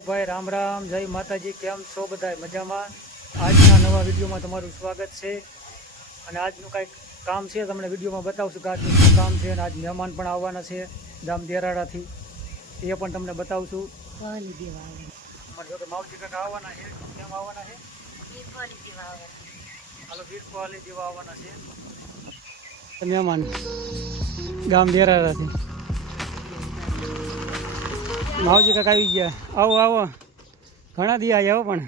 ભાઈ રામ રામ, જય માતાજી। કેમ છો બધા? મજામાં? આજના નવા વિડીયોમાં તમારું સ્વાગત છે। અને આજનું કંઈક કામ છે, તમને વિડીયોમાં બતાવશું કે આજનું શું કામ છે। અને આજ મહેમાન પણ આવવાના છે ગામ દેરાડાથી, એ પણ તમને બતાવશું। અમારે જો કે માવજી કાકા આવવાના છે। કેમ આવવાના છે? હાલો, વીર કોહલી દેવા આવવાના છે મહેમાન ગામ દેરાડાથી। માવજી કાકા આવી ગયા। આવો આવો, ઘણા દી આવ્યા પણ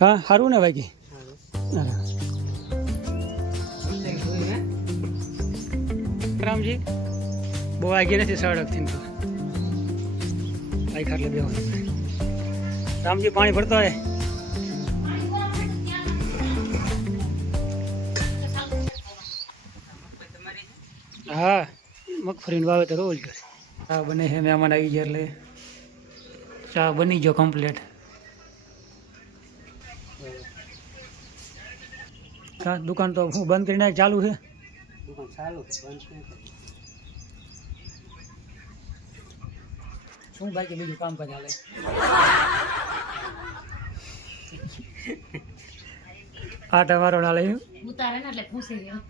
હા સારું ને ભાઈ? રામજી બહુ આગી નથી સડકથી તો ભાઈ ખાટલે બેવાનું। રામજી પાણી ભરતો હોય? હા, મગફળીનું વાવેતર રોજ કરે। ચા બને છે, મહેમાન આવી ગયા એટલે ચા બની ગયો કમ્પ્લીટ। હા, દુકાન તો હું બંધ કરીને ચાલુ છે? દુકાન ચાલુ છે, બંધ શું બાકી બીજું કામ કાજ હાલે? આટા મારો ના લઈ ઉતારે ને એટલે ખુશી ગયો।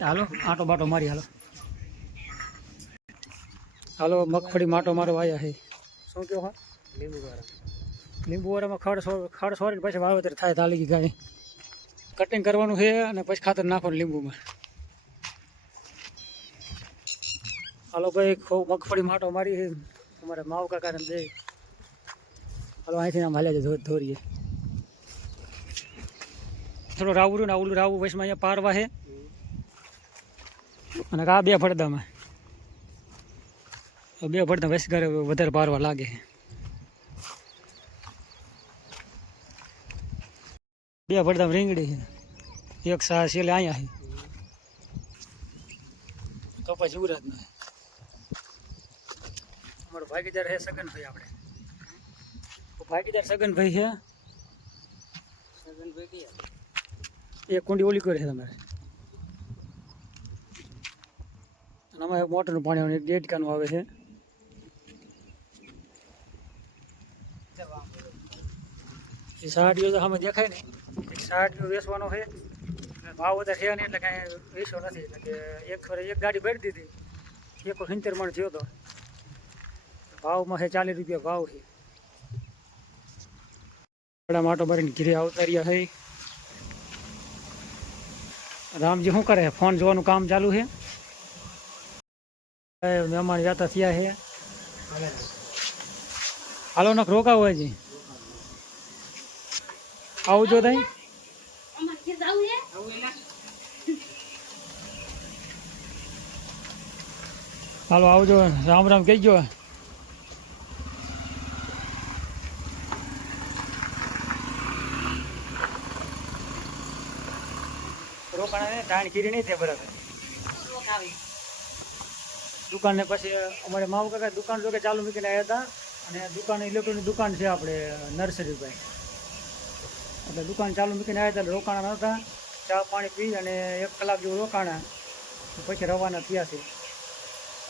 હાલો આટો બાટો મારી હાલો હાલો। મગફળી માટો મારો આવ્યા છે। શું કહો? હા, લીંબુવાળામાં ખડ સોરીને પછી વાવેતર થાય તાલી ગાય કટિંગ કરવાનું છે અને પછી ખાતર નાખવાનું લીંબુમાં। હાલો ભાઈ, ખૂબ મગફળી માટો મારી છે અમારે માવ કાકાને દે। હાલો અહીંથી આમ હાલ્યા છે ધોરીએ। થોડો રાવું ને ઓલું રાવું વચમાં અહીંયા પારવા છે અને આ બે ભડદામાં વસગારે વધારે પારવા લાગે છે। બે ભડદામાં રીંગણી છે, એક સા છેલ્લે અહીંયા છે કપાસ યુવરાજનો છે। અમારો ભાગીદાર છે સગનભાઈ, આપણે ભાગીદાર સગનભાઈ છે। સગનભાઈ એક કુંડી ઓલી કરે છે તમારે, આમાં મોટરનું પાણી આવે, એક દેડકાનું આવે છે। એ સાડીઓ તો સામે દેખાય ને, સાડીઓ વેચવાનો છે, ભાવ વધારે છે નહીં એટલે કાંઈ વેચવો નથી। એટલે કે એક ગાડી ભરી દીધી, 170 મણ થયો હતો, ભાવમાં છે 40 રૂપિયા ભાવ છે। બડા માટો ભરીને ઘીરે આવતા રહ્યા છે। રામજી શું કરે? ફોન જોવાનું કામ ચાલુ છે। મહેમાન જતા થયા છે, હાલો નક રોકાવ હોય જી આવજો તઈ। હાલો આવજો, રામ રામ કહેજો। રોકાણા ધાણ ખીરી નહીં થાય બરાબર દુકાન ને પછી અમારે માવ કાકા દુકાન જો કે ચાલુ મૂકીને આવ્યા હતા, અને દુકાન ઇલેક્ટ્રોનિક દુકાન છે આપણે નર્સરી ભાઈ, એટલે દુકાન ચાલુ મૂકીને આવ્યા હતા, રોકાણા નહોતા, ચા પાણી પી અને 1 કલાક જેવું રોકાણા પછી રવાના થયા છે।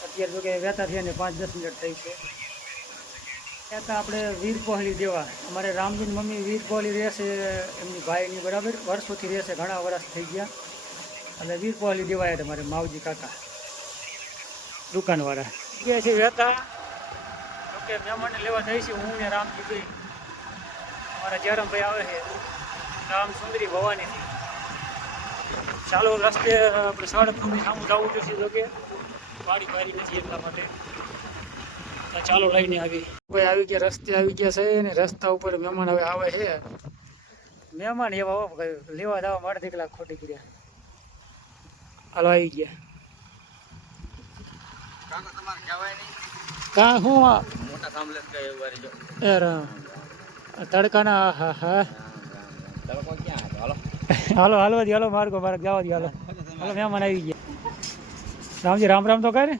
અત્યારે જો કે વહેતા થયા ને 5-10 મિનિટ થઈ છે। ત્યાં આપણે વીર કોહલી દેવા, અમારે રામજીની મમ્મી વીર કોહલી રહેશે, એમની ભાઈની બરાબર વર્ષોથી રહેશે, ઘણા વર્ષ થઈ ગયા, એટલે વીર કોહલી દેવાય તમારે માવજી કાકા દુકાનવાળા કે છે વહેતા। જોકે મહેમાનને લેવા જાય છે, હું ને રામજી ભાઈ, અમારા જયરામભાઈ આવે છે રામ સુંદરી ભવાનીથી। ચાલો રસ્તે આપણે સડક થોડી સામું જવું જોઈશે, જોકે વાડી બારી નથી એટલા માટે ચાલો લઈને આવી ભાઈ આવી ગયા, રસ્તે આવી ગયા છે ને રસ્તા ઉપર મહેમાન હવે આવે છે। મહેમાન એવા લેવા જવા માટે 1 કલાક ખોટી કર્યા। હાલો આવી ગયા કા હું મોટા સામલે તડકાના હા હા હાલો હાલો હાલો માર્ગો માર્ગ જવા દો। હાલો હાલો મહેમાન આવી ગયા। રામજી રામ રામ તો કરે।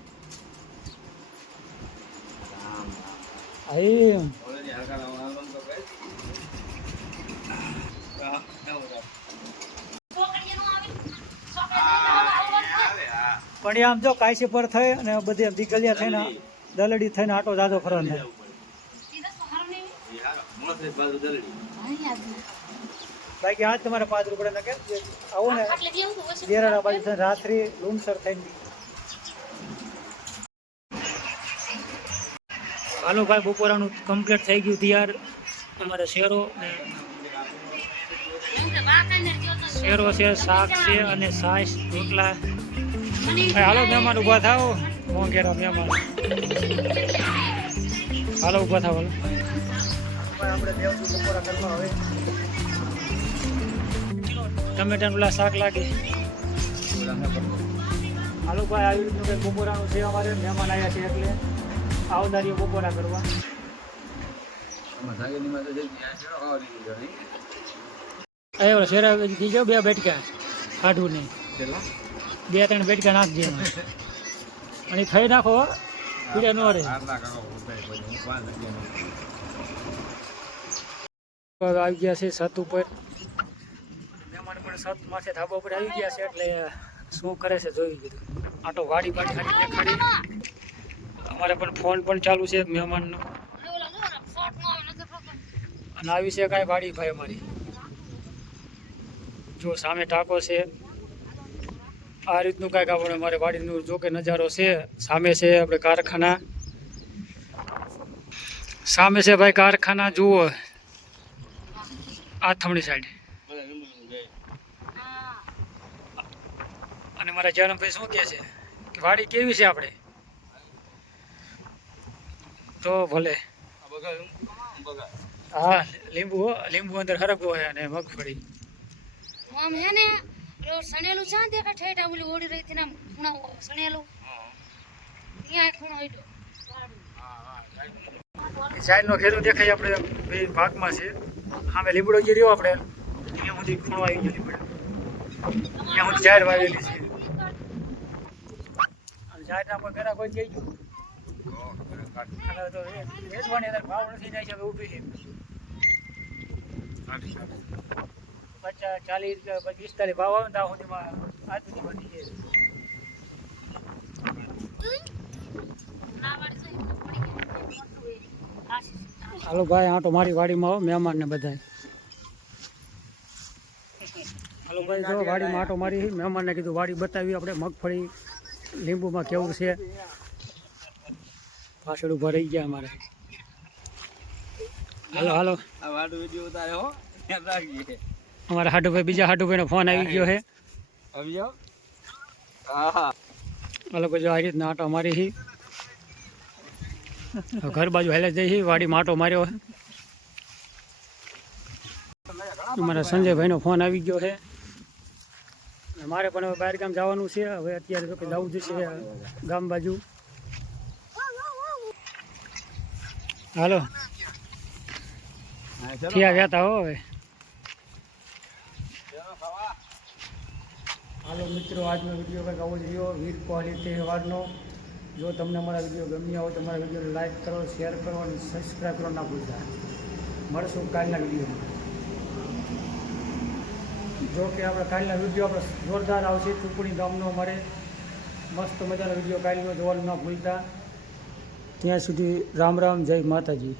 પણ એ આમ જો કાયસી પર થઈ અને બધી આમ દીકલિયા થઈને દલડી થઈને આટો જાજો ફરવાનો થાય. બાકી આજ તમારે 5 રૂપિયા કે આવો ને દેરાડા બાજુ થઈને રાત્રિ લૂમસર થઈને. હાલો ભાઈ, બપોરાનું કમ્પ્લીટ થઈ ગયું તૈયાર. અમારે શેરો છે, શાક છે અને છાશ રોટલા. હાલો મહેમાન ઊભા થાવ, મોંઘેરા મહેમાન. હાલો ઊભા થાવ. હાલો આપણે દેવતું બપોરા કરવા હવે ટમેટાનું પેલા શાક લાગે. હાલો ભાઈ, આવી રીતનું કંઈક બપોરાનું છે. અમારે મહેમાન આવ્યા છે એટલે આવદારીઓ બપોરા કરવા. શેરા કીજો 2 બેટકા કાઢું નહીં, 2-3 બેટકા નાખજે અને ખાઈ નાખો, પીડે ન રહે. આવી ગયા છે છત ઉપર. મહેમાન પણ છત માથે ધાબા ઉપર આવી ગયા છે એટલે શું કરે છે જોઈ લીધું. આટો વાડી ખાલી દેખાડી. અમારે પણ ફોન પણ ચાલુ છે મહેમાનનો. અને આવી છે કાંઈ વાડી ભાઈ અમારી. જો સામે ટાંકો છે. આ રીતનું કાંઈક આપણે અમારે વાડીનું જો કે નજારો છે. સામે છે આપણે કારખાના, સામે છે ભાઈ કારખાના. જુઓ આથમણી સાઈડ. અને મારા જન્મભાઈ શું કહે છે કે વાડી કેવી છે આપણે? તો ભલે. હા, લીંબુ અંદર હરગવો હોય અને મગફળી. આમ હે ને સણેલું છે દેખા ઠેઠા ઓલી ઓડી રહી હતી ને ખૂણા સણેલું ત્યાં ખૂણો ઈડો સાઈડનો ખેતર દેખાય આપણે બે ભાગમાં છે. સામે લીમડો જે રહ્યો આપણે ત્યાં સુધી ખૂણો આવી ગયો લીમડો. ત્યાં સુધી ઝાડ વાવેલી છે. ઝાડના કોઈ ઘરા કોઈ જઈ ગયું તો વેચવાની અંદર ભાવ નથી જાય છે. હવે ઊભી છે 50, 40, 45 ભાવ આવે ને ત્યાં સુધીમાં આજ સુધીમાં થઈ જાય. હાલો ભાઈ, આંટો મારી વાડીમાં આવો મહેમાન ને બધા. હાલો ભાઈ, જો વાડીમાં આંટો મારી મહેમાનને કીધું વાડી બતાવી આપણે. મગફળી લીંબુમાં કેવું છે. પાછળ ઉભા રહી ગયા અમારે. હાલો હાલો, અમારા હાડુભાઈ, બીજા હાડુભાઈનો ફોન આવી ગયો છે. હાલો ભાઈ, જો આ રીતના આંટો મારી છે. ઘર બાજુ હેલે જઈ વાડીમાં આંટો માર્યો. અમારા સંજયભાઈનો ફોન આવી ગયો છે. મારે પણ હવે બહાર ગામ જવાનું છે. હવે અત્યારે તો કે જવું જશે ગામ બાજુ. હાલો થયા ગયા હો હવે. હાલો મિત્રો, આજનો વિડીયો કંઈક આવો જ રહ્યો. વીર કોહલી તહેવારનો. જો તમને અમારા વિડીયો ગમ્યા હોય તો અમારા વિડીયોને લાઈક કરો, શેર કરો અને સબસ્ક્રાઈબ કરો ના ભૂલતા. મળશું કાલના વિડીયોમાં. જો કે આપણે કાલના વિડીયો આપણે જોરદાર આવશે. ચૂંટણી ગામનો અમારે મસ્ત મજાનો વિડીયો કાલનો જોવાનું ના ભૂલતા. ત્યાં સુધી રામ રામ, જય માતાજી.